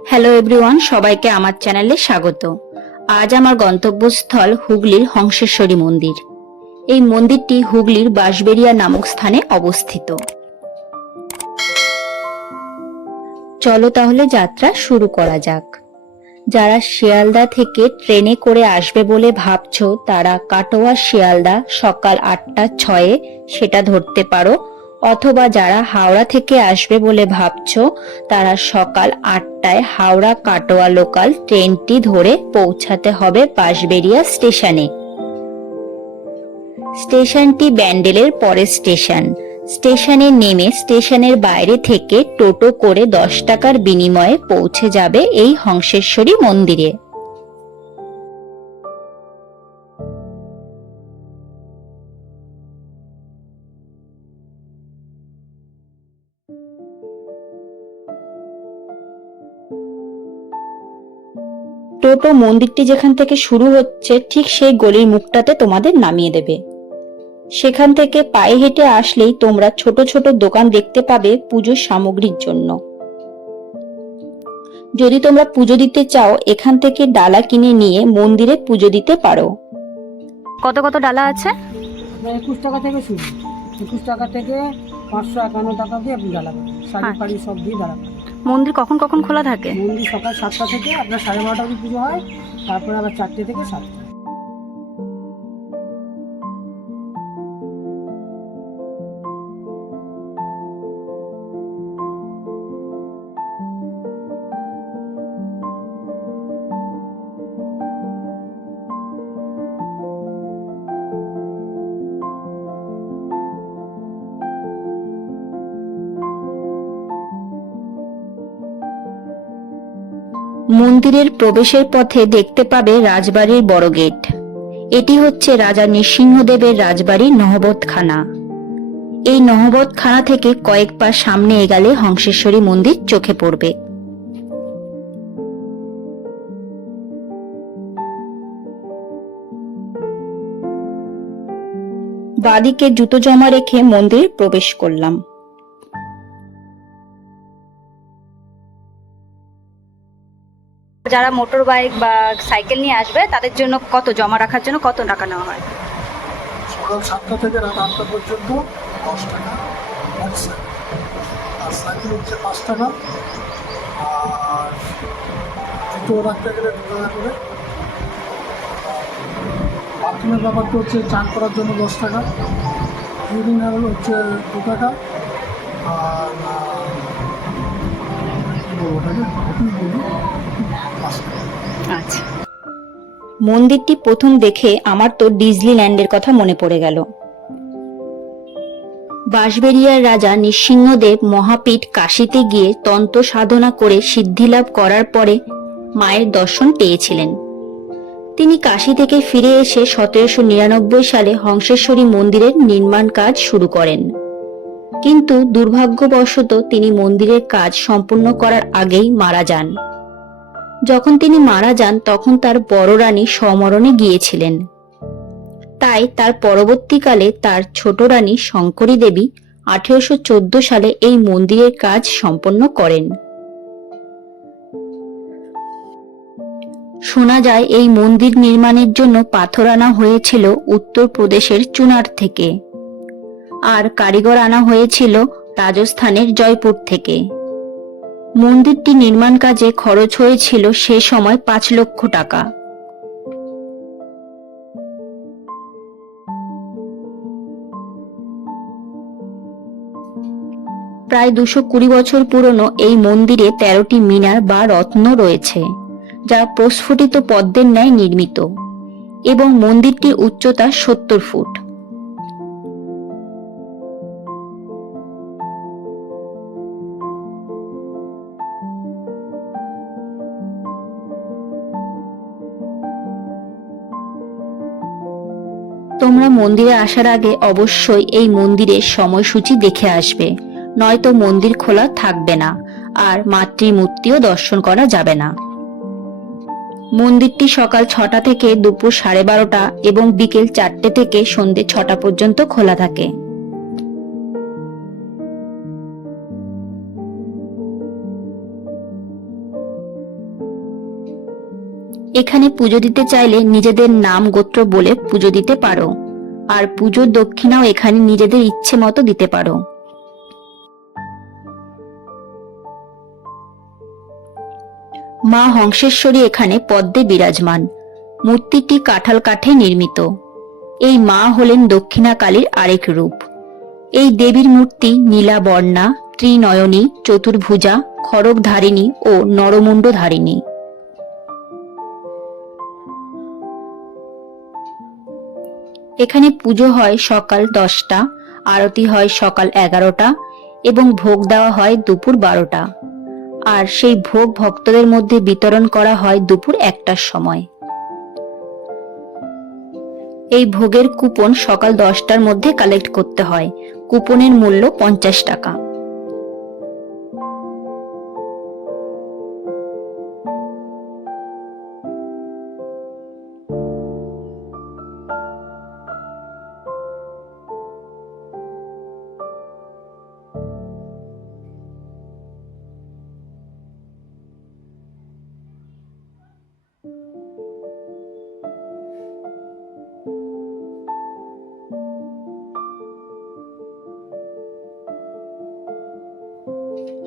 Hello everyone, সবাইকে আমার চ্যানেলে স্বাগত। আজ আমার গন্তব্যস্থল হুগলির হংসেশ্বরী মন্দির। এই মন্দিরটি হুগলির বাঁশবেড়িয়া নামক স্থানে অবস্থিত। চলো তাহলে যাত্রা শুরু করা যাক। যারা শিয়ালদা থেকে ট্রেনে করে আসবে বলে ভাবছো, তারা কাটোয়া শিয়ালদা সকাল 8:06 সেটা ধরতে পারো, অথবা যারা হাওড়া থেকে আসবে বলে ভাবছো তারা সকাল 8টায় হাওড়া কাটোয়া লোকাল ট্রেনটি ধরে পৌঁছাতে হবে বাঁশবেড়িয়া স্টেশনে। স্টেশনটি ব্যান্ডেলের পরের স্টেশন। স্টেশনে নেমে স্টেশনের বাইরে থেকে টোটো করে 10 টাকার বিনিময়ে পৌঁছে যাবে এই হংসেশ্বরী মন্দিরে। টোটো মন্দিরটি যেখান থেকে শুরু হচ্ছে ঠিক সেই গলির মুখটাতে তোমাদের নামিয়ে দেবে। সেখান থেকে পায়ে হেঁটে আসলেই তোমরা ছোট ছোট দোকান দেখতে পাবে পুজোর সামগ্রীর জন্য। যদি তোমরা পুজো দিতে চাও, এখান থেকে ডালা কিনে নিয়ে মন্দিরে পুজো দিতে পারো। কত কত ডালা আছে? 21 টাকা থেকে শুরু। 21 টাকা থেকে 551 টাকা দিয়ে আপনি ডালা পাবেন। শাড়ি ফাড়ি সব দিয়ে ডালা পাবেন। মন্দির কখন কখন খোলা থাকে? মন্দির সকাল 7টা থেকে আপনার 12:30 অবধি পুজো হয়, তারপরে আবার 4টে থেকে 7টা। মন্দিরের প্রবেশের পথে দেখতে পাবে রাজবাড়ির বড় গেট। এটি হচ্ছে রাজা নৃসিংহদেবের রাজবাড়ির নহবতখানা। এই নহবতখানা থেকে কয়েক পা সামনে এগালে হংসেশ্বরী মন্দির চোখে পড়বে। বাদিকে জুতো জমা রেখে মন্দিরে প্রবেশ করলাম। যারা মোটর বাইক বা সাইকেল নিয়ে আসবে তাদের জন্য কত জমা রাখার জন্য কত টাকা নেওয়া হয়? সকাল 7টা থেকে রাত 8টা পর্যন্ত 10 টাকা ম্যাক্সিমাম। আর সাইকেল হচ্ছে 5 টাকা, আর জুতো রাখতে গেলে 2 টাকা করে। বাথরুমের ব্যাপারটা হচ্ছে চান করার জন্য 10 টাকা, ইউরিনাল হচ্ছে 2 টাকা, আর কী বলবো ওটাকে বলি 5 টাকা। আচ্ছা, মন্দিরটি প্রথম দেখে আমার তো ডিজনিল্যান্ডের কথা মনে পড়ে গেল। বাঁশবেড়িয়ার রাজা নৃসিংহদেব মহাপীঠ কাশীতে গিয়ে তন্ত্র সাধনা করে সিদ্ধিলাভ করার পরে মায়ের দর্শন পেয়েছিলেন। তিনি কাশী থেকে ফিরে এসে 1799 সালে হংসেশ্বরী মন্দিরের নির্মাণ কাজ শুরু করেন। কিন্তু দুর্ভাগ্যবশত তিনি মন্দিরের কাজ সম্পূর্ণ করার আগেই মারা যান। যখন তিনি মারা যান তখন তার বড় রানী সমরণে গিয়েছিলেন। তাই তার পরবর্তীকালে তার ছোট রানী শঙ্করী দেবী 1814 সালে এই মন্দিরের কাজ সম্পন্ন করেন। শোনা যায় এই মন্দির নির্মাণের জন্য পাথর আনা হয়েছিল উত্তরপ্রদেশের চুনার থেকে, আর কারিগর আনা হয়েছিল রাজস্থানের জয়পুর থেকে। মন্দিরটি নির্মাণ কাজে খরচ হয়েছিল সে সময় 5 লক্ষ টাকা। প্রায় 220 বছর পুরনো এই মন্দিরে 13টি মিনার বা রত্ন রয়েছে, যা প্রস্ফুটিত পদ্মের ন্যায় নির্মিত, এবং মন্দিরটির উচ্চতা 70 ফুট। তোমরা মন্দিরে আসার আগে অবশ্যই এই মন্দিরের সময়সূচি দেখে আসবে, নয়তো মন্দির খোলা থাকবে না আর মাতৃমূর্তিও দর্শন করা যাবে না। মন্দিরটি সকাল 6টা থেকে দুপুর 12:30 এবং বিকেল 4টে থেকে সন্ধ্যে 6টা পর্যন্ত খোলা থাকে। এখানে পুজো দিতে চাইলে নিজেদের নাম গোত্র বলে পুজো দিতে পারো, আর পুজোর দক্ষিণাও এখানে নিজেদের ইচ্ছে মতো দিতে পারো। মা হংসেশ্বরী এখানে পদ্মে বিরাজমান। মূর্তিটি কাঁঠাল কাঠে নির্মিত। এই মা হলেন দক্ষিণাকালীর আরেক রূপ। এই দেবীর মূর্তি নীলাবর্ণা, ত্রিনয়নী, চতুর্ভুজা, খড়গধারিণী ও নরমুণ্ডধারিণী। এখানে পুজো হয় সকাল 10টা, আরতি হয় সকাল 11টা এবং ভোগ দেওয়া হয় দুপুর 12টা। আর সেই ভোগ ভক্তদের মধ্যে বিতরণ করা হয় দুপুর 1টার সময়। এই ভোগের কুপন সকাল 10টার মধ্যে কালেক্ট করতে হয়। কুপনের মূল্য 50 টাকা।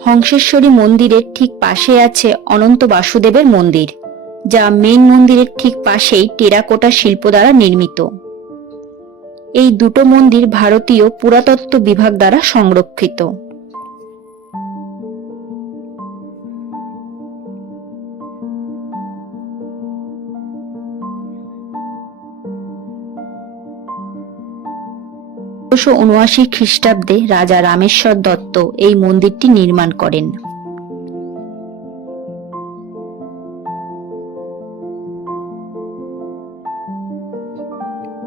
হংসেশ্বরী মন্দিরের ঠিক পাশে আছে অনন্ত বাসুদেবের মন্দির, যা মেন মন্দিরের ঠিক পাশেই টেরাকোটা শিল্প দ্বারা নির্মিত। এই দুটো মন্দির ভারতীয় পুরাতত্ত্ব বিভাগ দ্বারা সংরক্ষিত। খ্রিস্টাব্দে রাজা রামেশ্বর দত্ত এই মন্দিরটি নির্মাণ করেন।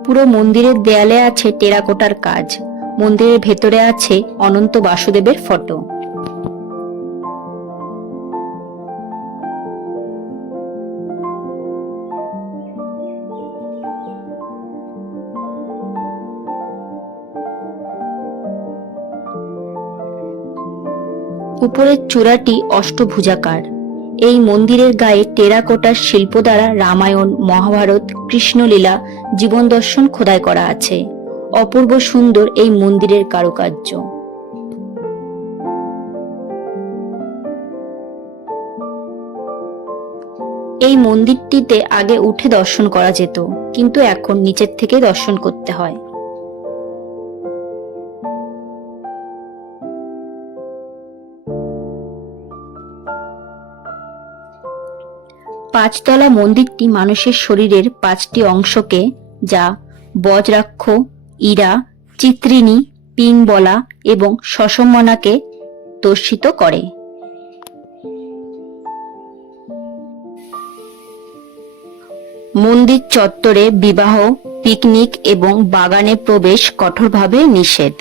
পুরো মন্দিরের দেয়ালে আছে টেরাকোটার কাজ। মন্দিরের ভেতরে আছে অনন্ত বাসুদেবের ফটো। উপরের চূড়াটি অষ্টভুজাকার। এই মন্দিরের গায়ে টেরাকোটার শিল্প দ্বারা রামায়ণ, মহাভারত, কৃষ্ণলীলা, জীবন দর্শন খোদাই করা আছে। অপূর্ব সুন্দর এই মন্দিরের কারুকার্য। এই মন্দিরটিতে আগে উঠে দর্শন করা যেত, কিন্তু এখন নিচের থেকে দর্শন করতে হয়। পাঁচতলা মন্দিরটি মানুষের শরীরের 5টি অংশকে, যা বজ্রাক্ষ, ইরা, চিত্রিণী, পিঙ্গলা এবং সসমনাকে দর্শিত করে। মন্দির চত্বরে বিবাহ, পিকনিক এবং বাগানে প্রবেশ কঠোরভাবে নিষেধ।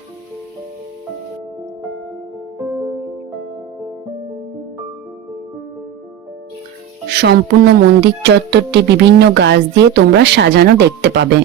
সম্পূর্ণ মন্দির চত্বরটি বিভিন্ন গাছ দিয়ে তোমরা সাজানো দেখতে পাবে।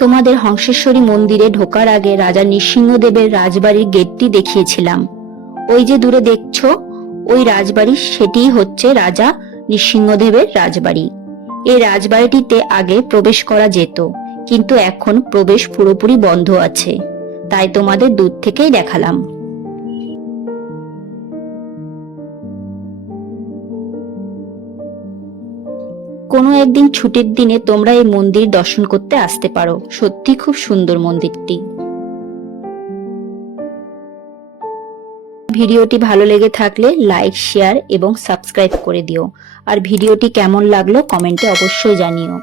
তোমাদের হংসেশ্বরী মন্দিরে ঢোকার আগে রাজা নৃসিংহদেবের রাজবাড়ির গেটটি দেখিয়েছিলাম। ওই যে দূরে দেখছো, ওই রাজবাড়ি, সেটিই হচ্ছে রাজা নৃসিংহদেবের রাজবাড়ি। এই রাজবাড়িটিতে আগে প্রবেশ করা যেত, কিন্তু এখন প্রবেশ পুরোপুরি বন্ধ আছে, তাই তোমাদের দূর থেকেই দেখালাম। কোনো একদিন ছুটির দিনে তোমরা এই মন্দির দর্শন করতে আসতে পারো। সত্যি খুব সুন্দর মন্দিরটি। ভিডিওটি ভালো লেগে থাকলে লাইক, শেয়ার এবং সাবস্ক্রাইব করে দিও। আর ভিডিওটি কেমন লাগলো কমেন্টে অবশ্যই জানিও।